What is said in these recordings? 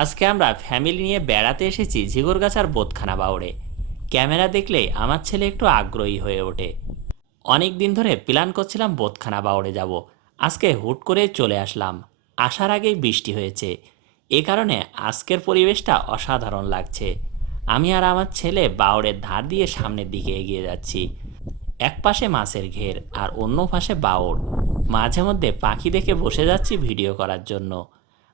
আজকে আমরা ফ্যামিলি নিয়ে বেড়াতে এসেছি ঝিগরগাছার বোধখানা বাউড়ে। ক্যামেরা দেখলে আমার ছেলে একটু আগ্রহী হয়ে ওঠে। অনেক দিন ধরে প্ল্যান করছিলাম বোধখানা বাউড়ে যাব। আজকে হুট করে চলে আসলাম। আসার আগেই বৃষ্টি হয়েছে। এ কারণে আজকের পরিবেশটা অসাধারণ লাগছে। আমি আর আমার ছেলে বাউড়ের ধার দিয়ে সামনের দিকে এগিয়ে যাচ্ছি। এক পাশে মাছের ঘের আর অন্য পাশে বাউড়। মাঝে মধ্যে পাখি দেখে বসে যাচ্ছি ভিডিও করার জন্য।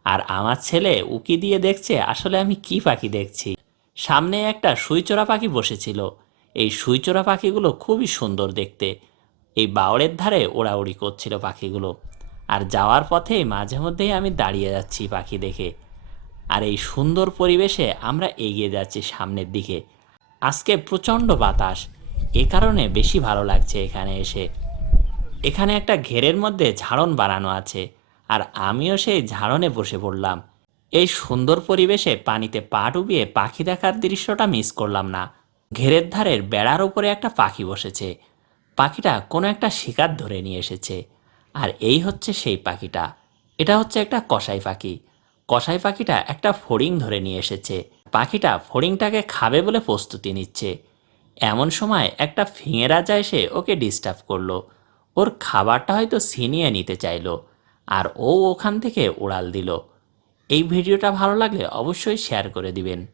আর আমার ছেলে উকি দিয়ে দেখছে আসলে আমি কি পাখি দেখছি। সামনে একটা সুইচোরা পাখি বসেছিল। এই সুইচোরা পাখিগুলো খুবই সুন্দর দেখতে। এই বাওড়ের ধারে ওড়াউড়ি করছিল পাখিগুলো। আর যাওয়ার পথে মাঝে মধ্যেই আমি দাঁড়িয়ে যাচ্ছি পাখি দেখে। আর এই সুন্দর পরিবেশে আমরা এগিয়ে যাচ্ছি সামনের দিকে। আজকে প্রচণ্ড বাতাস। এ কারণে বেশি ভালো লাগছে এখানে এসে। এখানে একটা ঘেরের মধ্যে ঝাড়ন বানানো আছে। আর আমিও সেই ঝাড়নে বসে পড়লাম। এই সুন্দর পরিবেশে পানিতে পা ডুবিয়ে পাখি দেখার দৃশ্যটা মিস করলাম না। ঘেরের ধারের বেড়ার উপরে একটা পাখি বসেছে। পাখিটা কোনো একটা শিকার ধরে নিয়ে এসেছে। আর এই হচ্ছে সেই পাখিটা। এটা হচ্ছে একটা কসাই পাখি। কসাই পাখিটা একটা ফড়িং ধরে নিয়ে এসেছে। পাখিটা ফড়িংটাকে খাবে বলে প্রস্তুতি নিচ্ছে। এমন সময় একটা ফিঙে রাজা এসে ওকে ডিস্টার্ব করল। ওর খাবারটা হয়তো ছিনিয়ে নিতে চাইলো। আর ও ওখান থেকে উড়াল দিল। এই ভিডিওটা ভালো লাগলে অবশ্যই শেয়ার করে দিবেন।